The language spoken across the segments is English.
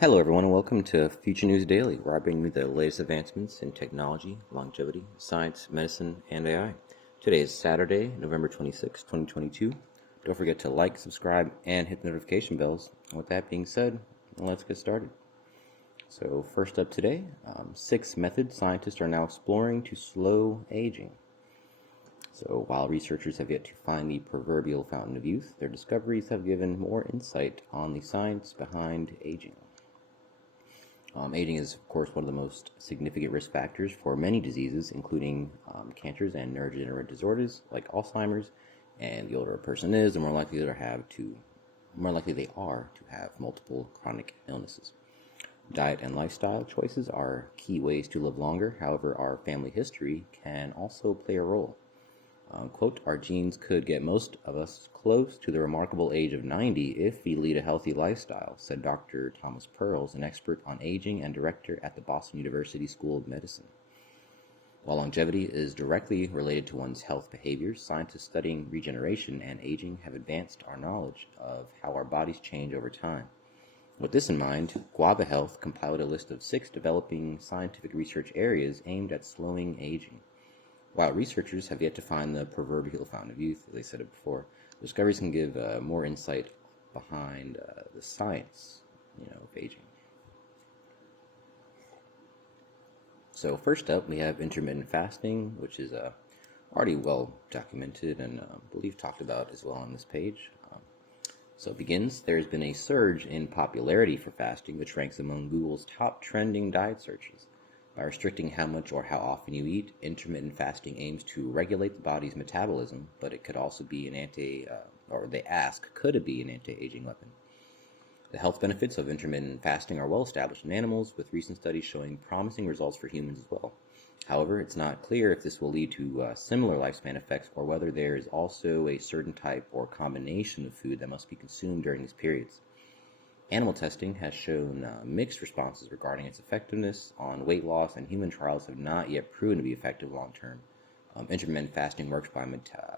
Hello, everyone, and welcome to Future News Daily, where I bring you the latest advancements in technology, longevity, science, medicine, and AI. Today is Saturday, November 26, 2022. Don't forget to like, subscribe, and hit the notification bells. And with that being said, let's get started. So, first up today, 6 methods scientists are now exploring to slow aging. So, while researchers have yet to find the proverbial fountain of youth, their discoveries have given more insight on the science behind aging. Aging is, of course, one of the most significant risk factors for many diseases, including cancers and neurodegenerative disorders like Alzheimer's. And the older a person is, the more likely they are to have multiple chronic illnesses. Diet and lifestyle choices are key ways to live longer. However, our family history can also play a role. Quote, our genes could get most of us close to the remarkable age of 90 if we lead a healthy lifestyle, said Dr. Thomas Perls, an expert on aging and director at the Boston University School of Medicine. While longevity is directly related to one's health behaviors, scientists studying regeneration and aging have advanced our knowledge of how our bodies change over time. With this in mind, Guava Health compiled a list of 6 developing scientific research areas aimed at slowing aging. While researchers have yet to find the proverbial fountain of youth, as I said it before, discoveries can give more insight behind the science, of aging. So first up, we have intermittent fasting, which is already well documented and I believe talked about as well on this page. So it begins, there has been a surge in popularity for fasting, which ranks among Google's top trending diet searches. By restricting how much or how often you eat, intermittent fasting aims to regulate the body's metabolism, but it could also be could it be an anti-aging weapon? The health benefits of intermittent fasting are well established in animals, with recent studies showing promising results for humans as well. However, it's not clear if this will lead to similar lifespan effects or whether there is also a certain type or combination of food that must be consumed during these periods. Animal testing has shown mixed responses regarding its effectiveness on weight loss, and human trials have not yet proven to be effective long term. Intermittent fasting works by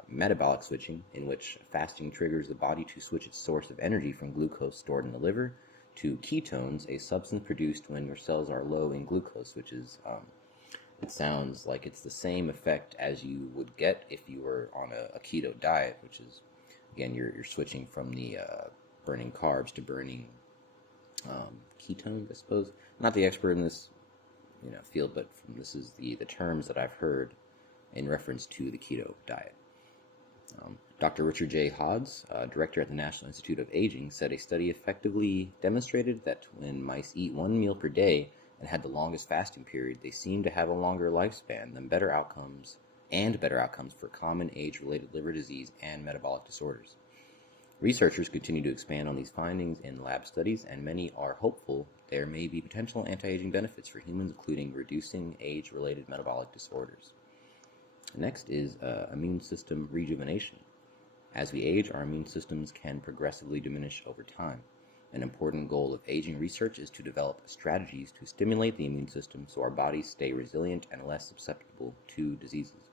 metabolic switching, in which fasting triggers the body to switch its source of energy from glucose stored in the liver to ketones, a substance produced when your cells are low in glucose, which is, it sounds like it's the same effect as you would get if you were on a keto diet, which is, again, you're switching from the burning carbs to burning ketones, I suppose. Not the expert in this, field, but this is the terms that I've heard in reference to the keto diet. Dr. Richard J. Hodds, director at the National Institute of Aging, said a study effectively demonstrated that when mice eat one meal per day and had the longest fasting period, they seemed to have a longer lifespan and better outcomes for common age-related liver disease and metabolic disorders. Researchers continue to expand on these findings in lab studies, and many are hopeful there may be potential anti-aging benefits for humans, including reducing age-related metabolic disorders. Next is immune system rejuvenation. As we age, our immune systems can progressively diminish over time. An important goal of aging research is to develop strategies to stimulate the immune system so our bodies stay resilient and less susceptible to diseases.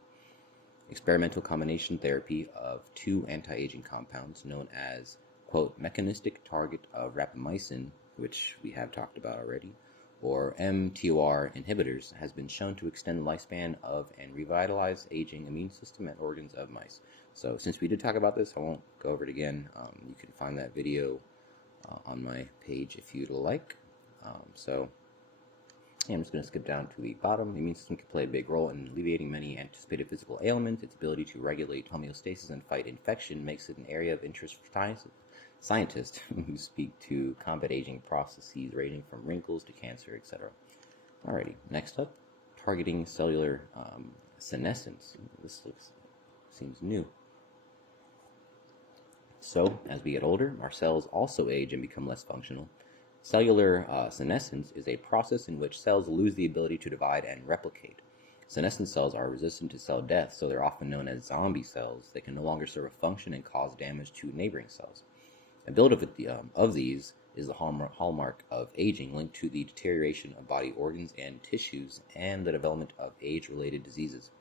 Experimental combination therapy of 2 anti-aging compounds known as, quote, mechanistic target of rapamycin, which we have talked about already, or mTOR inhibitors, has been shown to extend the lifespan of and revitalize aging immune system and organs of mice. So since we did talk about this, I won't go over it again. You can find that video on my page if you'd like. I'm just going to skip down to the bottom. The immune system can play a big role in alleviating many anticipated physical ailments. Its ability to regulate homeostasis and fight infection makes it an area of interest for scientists who speak to combat aging processes ranging from wrinkles to cancer, etc. Alrighty, next up, targeting cellular senescence. This seems new. So, as we get older, our cells also age and become less functional. Cellular senescence is a process in which cells lose the ability to divide and replicate. Senescent cells are resistant to cell death, so they're often known as zombie cells. They can no longer serve a function and cause damage to neighboring cells. A buildup of these is the hallmark of aging, linked to the deterioration of body organs and tissues and the development of age-related diseases.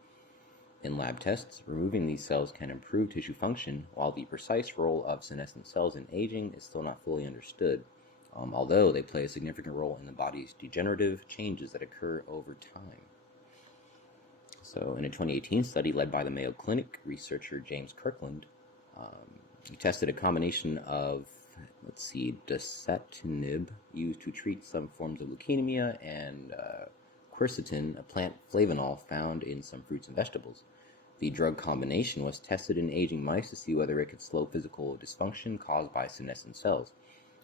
In lab tests, removing these cells can improve tissue function, while the precise role of senescent cells in aging is still not fully understood. although they play a significant role in the body's degenerative changes that occur over time. So, in a 2018 study led by the Mayo Clinic researcher James Kirkland, he tested a combination of, dasatinib used to treat some forms of leukemia and quercetin, a plant flavanol found in some fruits and vegetables. The drug combination was tested in aging mice to see whether it could slow physical dysfunction caused by senescent cells.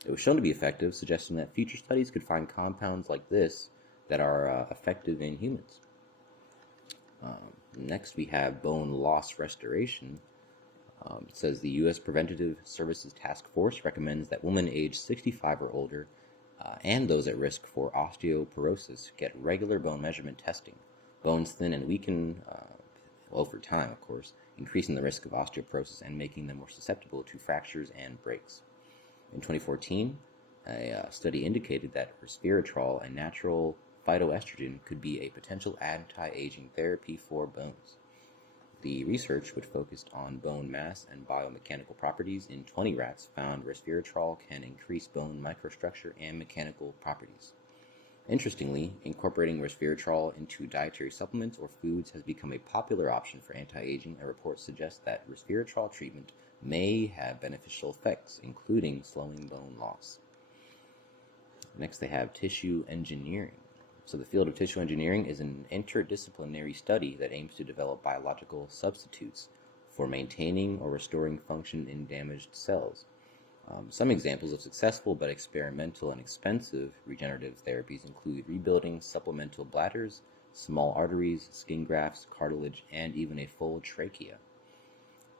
It was shown to be effective, suggesting that future studies could find compounds like this that are effective in humans. Next, we have bone loss restoration. It says the U.S. Preventative Services Task Force recommends that women aged 65 or older and those at risk for osteoporosis get regular bone measurement testing. Bones thin and weaken over time, of course, increasing the risk of osteoporosis and making them more susceptible to fractures and breaks. In 2014, a study indicated that resveratrol, a natural phytoestrogen, could be a potential anti-aging therapy for bones. The research, which focused on bone mass and biomechanical properties in 20 rats, found resveratrol can increase bone microstructure and mechanical properties. Interestingly, incorporating resveratrol into dietary supplements or foods has become a popular option for anti-aging. A report suggests that resveratrol treatment may have beneficial effects, including slowing bone loss. Next, they have tissue engineering. So the field of tissue engineering is an interdisciplinary study that aims to develop biological substitutes for maintaining or restoring function in damaged cells. Some examples of successful but experimental and expensive regenerative therapies include rebuilding supplemental bladders, small arteries, skin grafts, cartilage, and even a full trachea.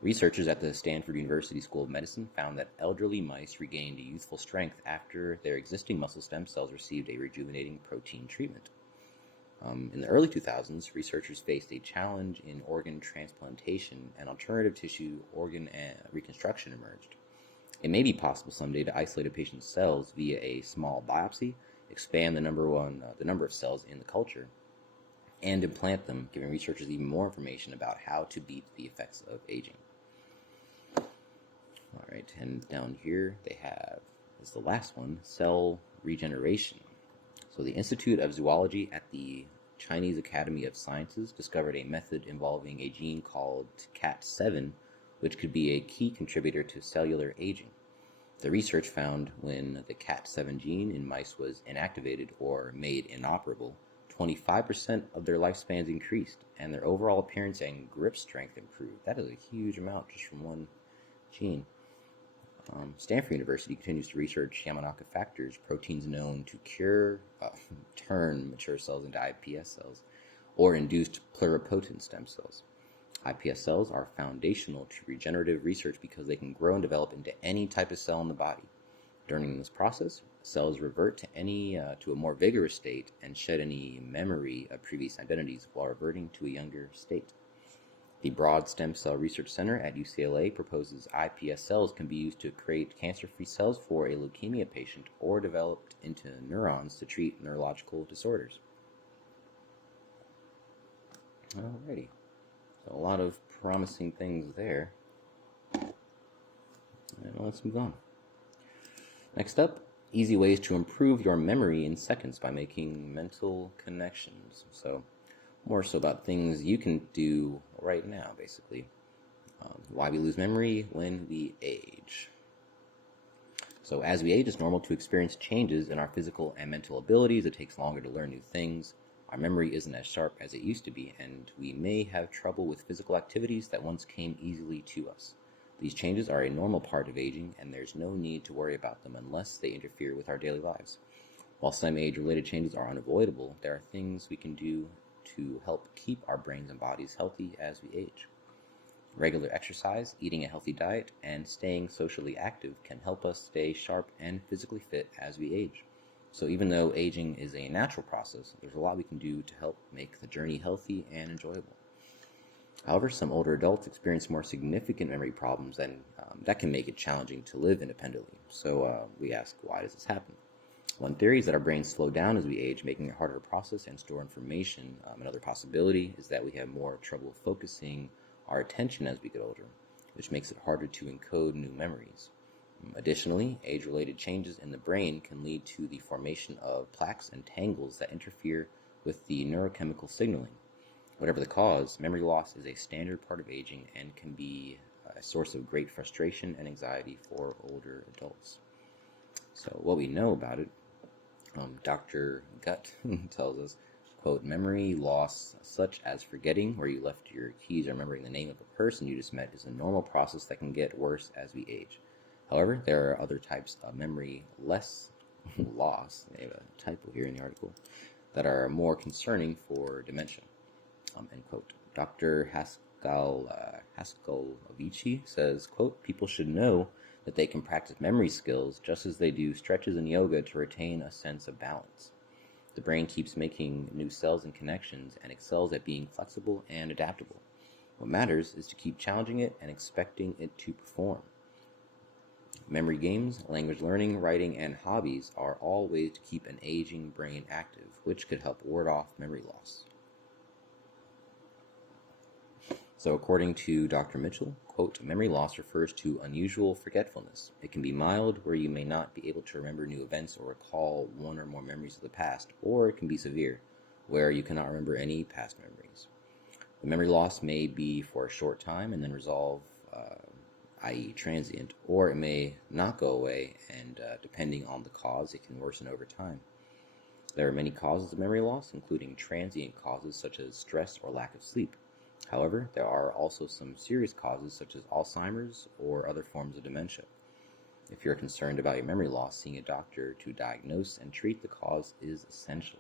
Researchers at the Stanford University School of Medicine found that elderly mice regained youthful strength after their existing muscle stem cells received a rejuvenating protein treatment. In the early 2000s, researchers faced a challenge in organ transplantation, and alternative tissue organ reconstruction emerged. It may be possible someday to isolate a patient's cells via a small biopsy, expand the number of cells in the culture, and implant them, giving researchers even more information about how to beat the effects of aging. All right, and down here they have, as the last one, cell regeneration. So the Institute of Zoology at the Chinese Academy of Sciences discovered a method involving a gene called CAT7, which could be a key contributor to cellular aging. The research found when the CAT7 gene in mice was inactivated or made inoperable, 25% of their lifespans increased, and their overall appearance and grip strength improved. That is a huge amount just from one gene. Stanford University continues to research Yamanaka factors, proteins known to turn mature cells into iPS cells, or induced pluripotent stem cells. iPS cells are foundational to regenerative research because they can grow and develop into any type of cell in the body. During this process, cells revert to a more vigorous state and shed any memory of previous identities while reverting to a younger state. The Broad Stem Cell Research Center at UCLA proposes iPS cells can be used to create cancer-free cells for a leukemia patient or developed into neurons to treat neurological disorders. Alrighty, so a lot of promising things there. And let's move on. Next up, easy ways to improve your memory in seconds by making mental connections. So, more so about things you can do right now, basically. Why we lose memory when we age. So, as we age, it's normal to experience changes in our physical and mental abilities. It takes longer to learn new things. Our memory isn't as sharp as it used to be, and we may have trouble with physical activities that once came easily to us. These changes are a normal part of aging, and there's no need to worry about them unless they interfere with our daily lives. While some age-related changes are unavoidable, there are things we can do to help keep our brains and bodies healthy as we age. Regular exercise, eating a healthy diet, and staying socially active can help us stay sharp and physically fit as we age. So even though aging is a natural process, there's a lot we can do to help make the journey healthy and enjoyable. However, some older adults experience more significant memory problems, and that can make it challenging to live independently. So we ask, why does this happen? One theory is that our brains slow down as we age, making it harder to process and store information. Another possibility is that we have more trouble focusing our attention as we get older, which makes it harder to encode new memories. Additionally, age-related changes in the brain can lead to the formation of plaques and tangles that interfere with the neurochemical signaling. Whatever the cause, memory loss is a standard part of aging and can be a source of great frustration and anxiety for older adults. So what we know about it, Dr. Gutt tells us, quote, memory loss such as forgetting where you left your keys or remembering the name of a person you just met is a normal process that can get worse as we age. However, there are other types of memory loss, they have a typo here in the article, that are more concerning for dementia, end quote. Dr. Haskalovici says, quote, people should know that they can practice memory skills just as they do stretches and yoga to retain a sense of balance. The brain keeps making new cells and connections and excels at being flexible and adaptable. What matters is to keep challenging it and expecting it to perform. Memory games, language learning, writing, and hobbies are all ways to keep an aging brain active, which could help ward off memory loss. So according to Dr. Mitchell, quote, memory loss refers to unusual forgetfulness. It can be mild, where you may not be able to remember new events or recall one or more memories of the past, or it can be severe, where you cannot remember any past memories. The memory loss may be for a short time and then resolve, i.e. transient, or it may not go away, and depending on the cause, it can worsen over time. There are many causes of memory loss, including transient causes such as stress or lack of sleep. However, there are also some serious causes such as Alzheimer's or other forms of dementia. If you're concerned about your memory loss, seeing a doctor to diagnose and treat the cause is essential.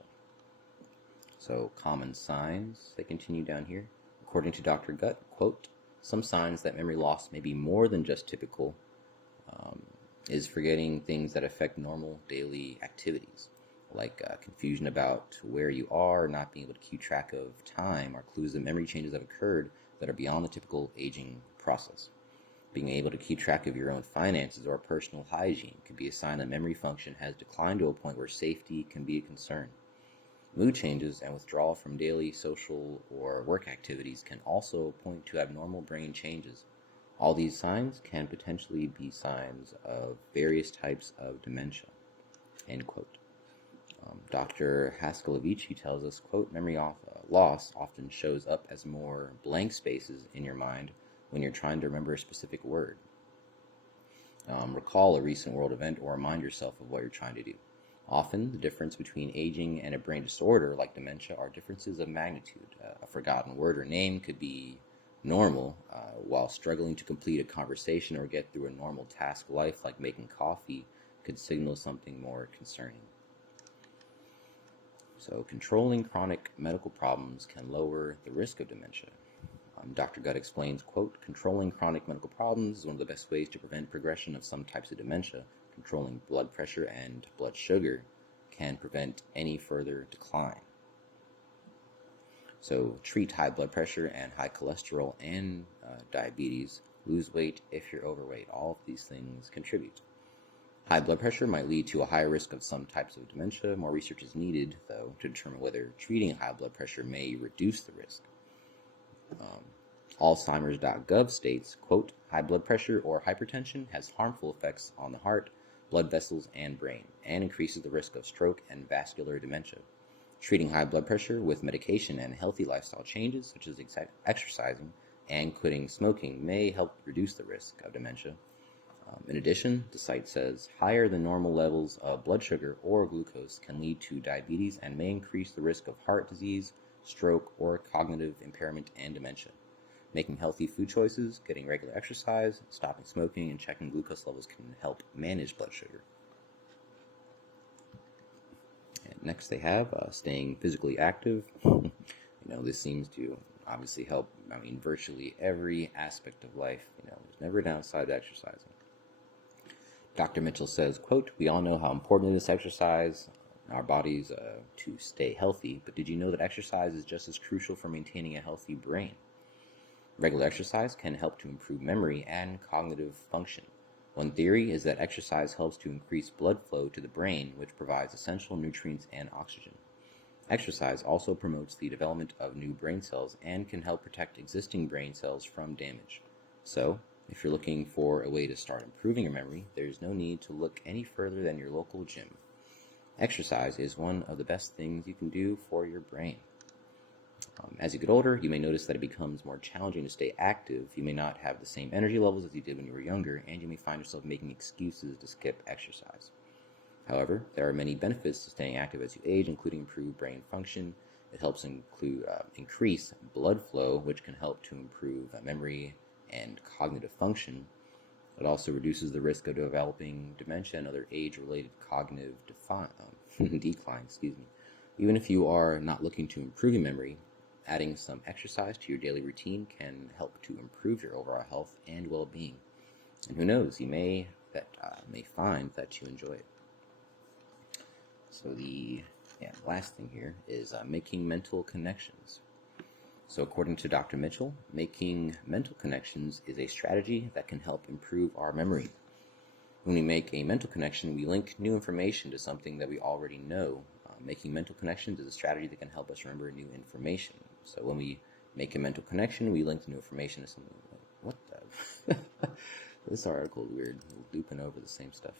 So, common signs, they continue down here. According to Dr. Gutt, quote, some signs that memory loss may be more than just typical is forgetting things that affect normal daily activities, like confusion about where you are, not being able to keep track of time, are clues that memory changes have occurred that are beyond the typical aging process. Being able to keep track of your own finances or personal hygiene could be a sign that memory function has declined to a point where safety can be a concern. Mood changes and withdrawal from daily social or work activities can also point to abnormal brain changes. All these signs can potentially be signs of various types of dementia, end quote. Dr. Haskalovici tells us, quote, memory loss often shows up as more blank spaces in your mind when you're trying to remember a specific word. Recall a recent world event or remind yourself of what you're trying to do. Often, the difference between aging and a brain disorder like dementia are differences of magnitude. A forgotten word or name could be normal, while struggling to complete a conversation or get through a normal task of life like making coffee could signal something more concerning. So, controlling chronic medical problems can lower the risk of dementia. Dr. Gutt explains, quote, controlling chronic medical problems is one of the best ways to prevent progression of some types of dementia. Controlling blood pressure and blood sugar can prevent any further decline. So treat high blood pressure and high cholesterol and diabetes. Lose weight if you're overweight. All of these things contribute. High blood pressure might lead to a higher risk of some types of dementia. More research is needed, though, to determine whether treating high blood pressure may reduce the risk. Alzheimer's.gov states, quote, high blood pressure or hypertension has harmful effects on the heart, blood vessels, and brain, and increases the risk of stroke and vascular dementia. Treating high blood pressure with medication and healthy lifestyle changes, such as exercising and quitting smoking, may help reduce the risk of dementia. In addition, the site says higher than normal levels of blood sugar or glucose can lead to diabetes and may increase the risk of heart disease, stroke, or cognitive impairment and dementia. Making healthy food choices, getting regular exercise, stopping smoking, and checking glucose levels can help manage blood sugar. And next they have staying physically active. This seems to obviously help, virtually every aspect of life. There's never a downside to exercising. Dr. Mitchell says, quote, we all know how important it is to exercise our bodies to stay healthy, but did you know that exercise is just as crucial for maintaining a healthy brain? Regular exercise can help to improve memory and cognitive function. One theory is that exercise helps to increase blood flow to the brain, which provides essential nutrients and oxygen. Exercise also promotes the development of new brain cells and can help protect existing brain cells from damage. So, If you're looking for a way to start improving your memory, there's no need to look any further than your local gym. Exercise is one of the best things you can do for your brain. As you get older, you may notice that it becomes more challenging to stay active. You may not have the same energy levels as you did when you were younger, and you may find yourself making excuses to skip exercise. However, there are many benefits to staying active as you age, including improved brain function. It helps increase blood flow, which can help to improve memory and cognitive function. It also reduces the risk of developing dementia and other age-related cognitive decline. Even if you are not looking to improve your memory, adding some exercise to your daily routine can help to improve your overall health and well-being. And who knows, you may find that you enjoy it. So the last thing here is making mental connections. So according to Dr. Mitchell, making mental connections is a strategy that can help improve our memory. When we make a mental connection, we link new information to something that we already know. Making mental connections is a strategy that can help us remember new information. So when we make a mental connection, we link the new information to something. What the? This article is weird, looping over the same stuff.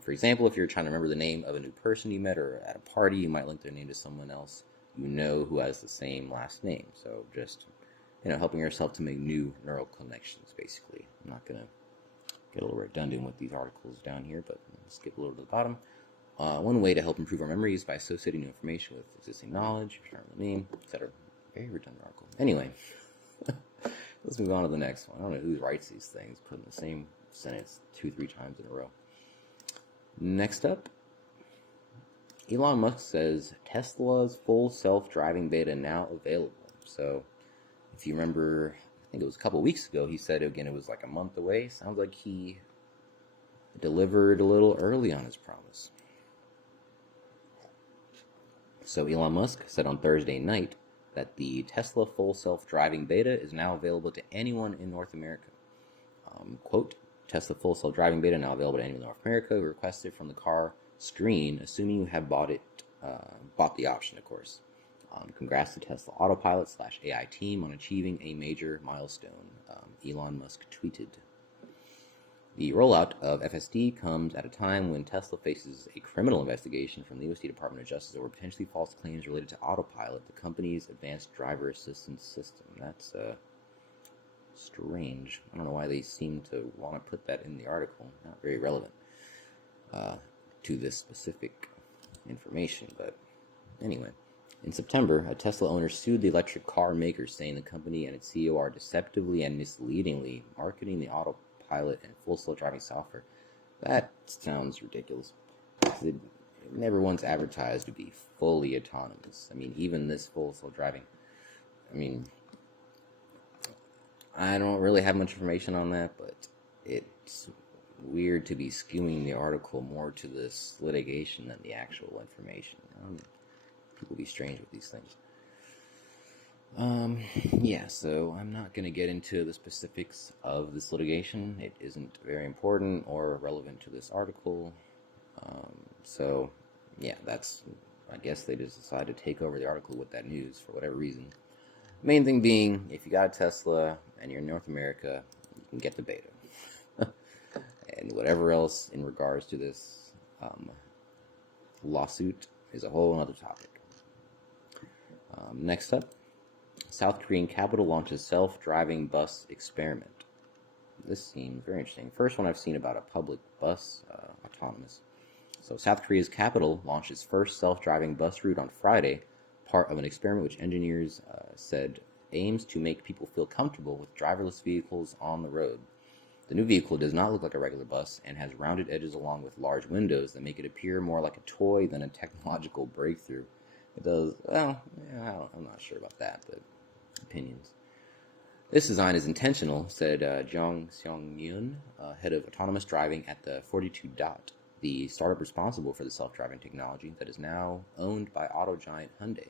For example, if you're trying to remember the name of a new person you met or at a party, you might link their name to someone else you know who has the same last name. So just, helping yourself to make new neural connections, basically. I'm not going to get a little redundant with these articles down here, but skip a little to the bottom. One way to help improve our memory is by associating new information with existing knowledge, the name, etc. Very redundant article. Anyway, let's move on to the next one. I don't know who writes these things, putting the same sentence 2-3 times in a row. Next up, Elon Musk says Tesla's full self-driving beta now available. So, if you remember, I think it was a couple weeks ago, he said, again, it was like a month away. Sounds like he delivered a little early on his promise. So Elon Musk said on Thursday night that the Tesla full self-driving beta is now available to anyone in North America. Quote, Tesla full self-driving beta now available to anyone in North America. Request it from the car screen, assuming you have bought the option, of course. Congrats to Tesla Autopilot / AI team on achieving a major milestone, Elon Musk tweeted. The rollout of FSD comes at a time when Tesla faces a criminal investigation from the U.S. Department of Justice over potentially false claims related to Autopilot, the company's advanced driver assistance system. That's strange. I don't know why they seem to want to put that in the article. Not very relevant to this specific information, but anyway. In September, a Tesla owner sued the electric car maker, saying the company and its CEO are deceptively and misleadingly marketing the Autopilot and full self-driving software. That sounds ridiculous. It never once advertised to be fully autonomous. I mean, even this full self-driving, I don't really have much information on that, but it's weird to be skewing the article more to this litigation than the actual information. People be strange with these things. So I'm not going to get into the specifics of this litigation. It isn't very important or relevant to this article. I guess they just decided to take over the article with that news for whatever reason. Main thing being, if you got a Tesla and you're in North America, you can get the beta. And whatever else in regards to this lawsuit is a whole other topic. Next up, South Korean capital launches self-driving bus experiment. This seems very interesting. First one I've seen about a public bus, autonomous. So South Korea's capital launched its first self-driving bus route on Friday, part of an experiment which engineers said aims to make people feel comfortable with driverless vehicles on the road. The new vehicle does not look like a regular bus and has rounded edges along with large windows that make it appear more like a toy than a technological breakthrough. It does, I'm not sure about that, but opinions. This design is intentional, said Jong Seong-yoon, head of autonomous driving at the 42 Dot, the startup responsible for the self-driving technology that is now owned by auto giant Hyundai.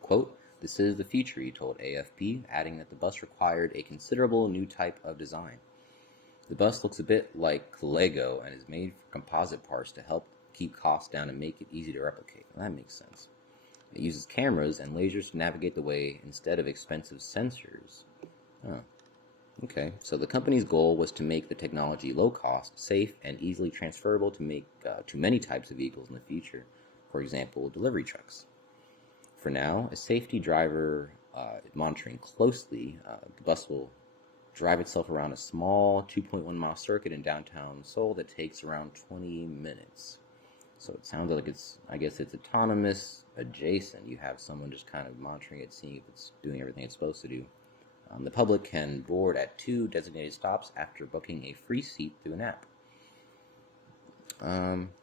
Quote, this is the future, he told AFP, adding that the bus required a considerable new type of design. The bus looks a bit like Lego and is made from composite parts to help keep costs down and make it easy to replicate. Well, that makes sense. It uses cameras and lasers to navigate the way instead of expensive sensors. Okay, so the company's goal was to make the technology low cost, safe, and easily transferable to many types of vehicles in the future. For example, delivery trucks. For now, a safety driver monitoring closely, the bus will drive itself around a small 2.1-mile circuit in downtown Seoul that takes around 20 minutes. So it sounds like I guess it's autonomous adjacent. You have someone just kind of monitoring it, seeing if it's doing everything it's supposed to do. The public can board at 2 designated stops after booking a free seat through an app.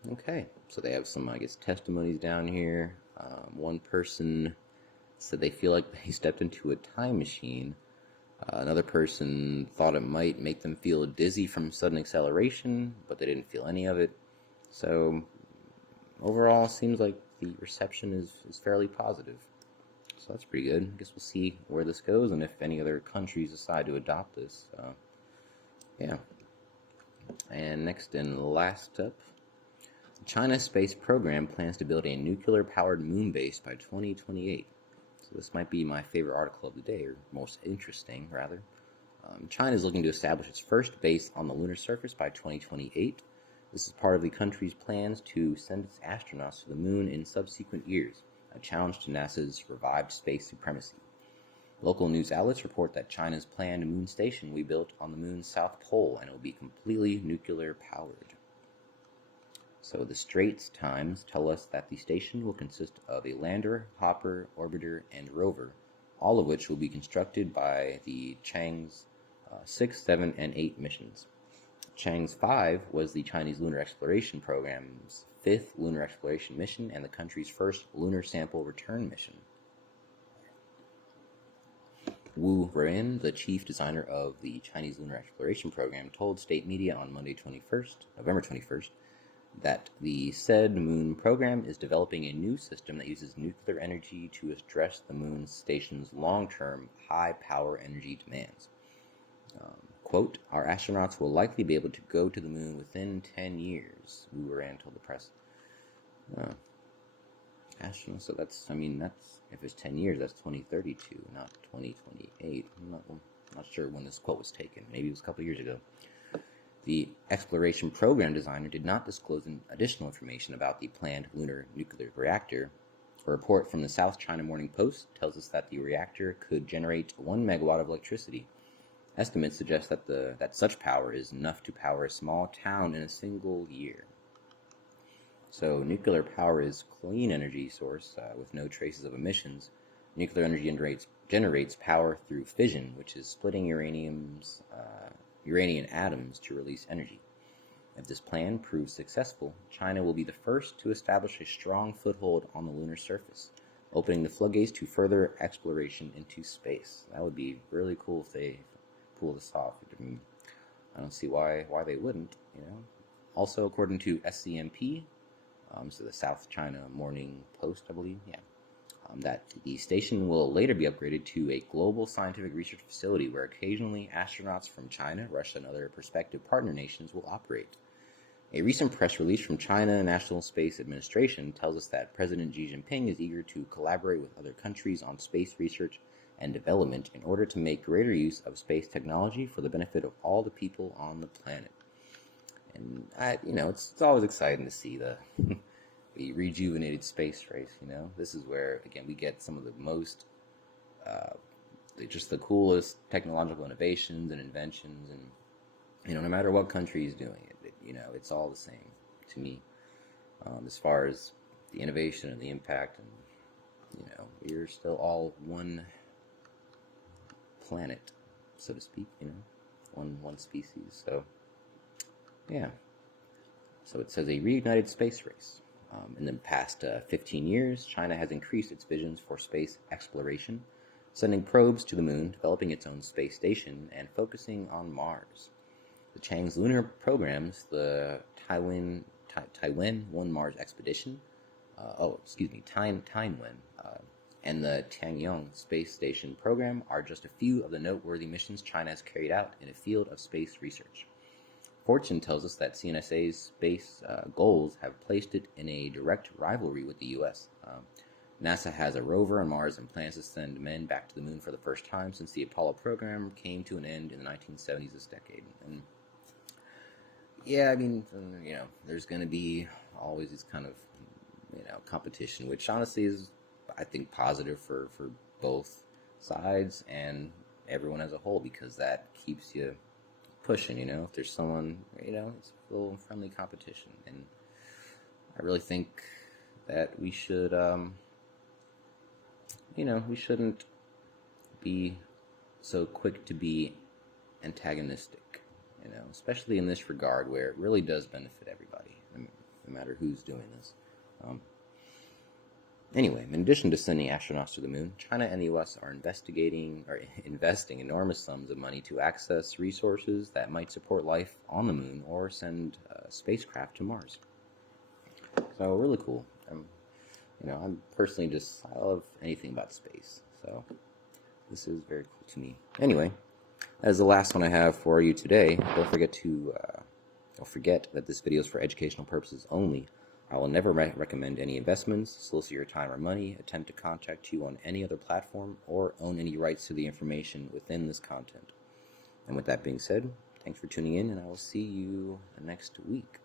Okay, so they have some, I guess, testimonies down here. One person said they feel like they stepped into a time machine. Another person thought it might make them feel dizzy from sudden acceleration, but they didn't feel any of it. So overall, seems like the reception is fairly positive. So that's pretty good. I guess we'll see where this goes and if any other countries decide to adopt this. Yeah. And next and last up, China's space program plans to build a nuclear-powered moon base by 2028. So this might be my favorite article of the day, or most interesting, rather. China is looking to establish its first base on the lunar surface by 2028. This is part of the country's plans to send its astronauts to the moon in subsequent years, a challenge to NASA's revived space supremacy. Local news outlets report that China's planned moon station will be built on the moon's south pole and it will be completely nuclear powered. So the Straits Times tell us that the station will consist of a lander, hopper, orbiter, and rover, all of which will be constructed by the Chang's 6, 7, and 8 missions. Chang's 5 was the Chinese Lunar Exploration Program's 5th lunar exploration mission and the country's first lunar sample return mission. Wu Ren, the chief designer of the Chinese Lunar Exploration Program, told state media on November 21st, that the said moon program is developing a new system that uses nuclear energy to address the moon station's long-term high-power energy demands. Quote, our astronauts will likely be able to go to the moon within 10 years, Wu Ren told the press. Astronauts, so that's, if it's 10 years, that's 2032, not 2028. I'm not sure when this quote was taken. Maybe it was a couple years ago. The exploration program designer did not disclose additional information about the planned lunar nuclear reactor. A report from the South China Morning Post tells us that the reactor could generate 1 megawatt of electricity. Estimates suggest that such power is enough to power a small town in a single year. So nuclear power is a clean energy source with no traces of emissions. Nuclear energy generates power through fission, which is splitting uranium atoms to release energy. If this plan proves successful, China will be the first to establish a strong foothold on the lunar surface, opening the floodgates to further exploration into space. That would be really cool if they pull this off. I don't see why they wouldn't, Also, according to SCMP, so the South China Morning Post, I believe, that the station will later be upgraded to a global scientific research facility where occasionally astronauts from China, Russia, and other prospective partner nations will operate. A recent press release from China National Space Administration tells us that President Xi Jinping is eager to collaborate with other countries on space research and development in order to make greater use of space technology for the benefit of all the people on the planet. And it's always exciting to see the the rejuvenated space race. This is where again we get some of the most, just the coolest technological innovations and inventions, and no matter what country is doing it, it's all the same to me, as far as the innovation and the impact, and we're still all one planet, so to speak. One species. So. Yeah. So it says a reignited space race. In the past 15 years, China has increased its visions for space exploration, sending probes to the moon, developing its own space station, and focusing on Mars. The Chang's lunar programs, the Taiwan 1 Mars expedition, Taiwan, and the Tianyong space station program are just a few of the noteworthy missions China has carried out in a field of space research. Fortune tells us that CNSA's space goals have placed it in a direct rivalry with the U.S. NASA has a rover on Mars and plans to send men back to the moon for the first time since the Apollo program came to an end in the 1970s this decade. And yeah, I mean, there's going to be always this kind of, competition, which honestly is, I think, positive for both sides and everyone as a whole, because that keeps you pushing, if there's someone, it's a little friendly competition. And I really think that we should, we shouldn't be so quick to be antagonistic, especially in this regard where it really does benefit everybody, no matter who's doing this. Anyway, in addition to sending astronauts to the moon, China and the U.S. are investing enormous sums of money to access resources that might support life on the moon or send spacecraft to Mars. So really cool. I'm personally I love anything about space. So this is very cool to me. Anyway, that is the last one I have for you today. Don't forget that this video is for educational purposes only. I will never recommend any investments, solicit your time or money, attempt to contact you on any other platform, or own any rights to the information within this content. And with that being said, thanks for tuning in, and I will see you next week.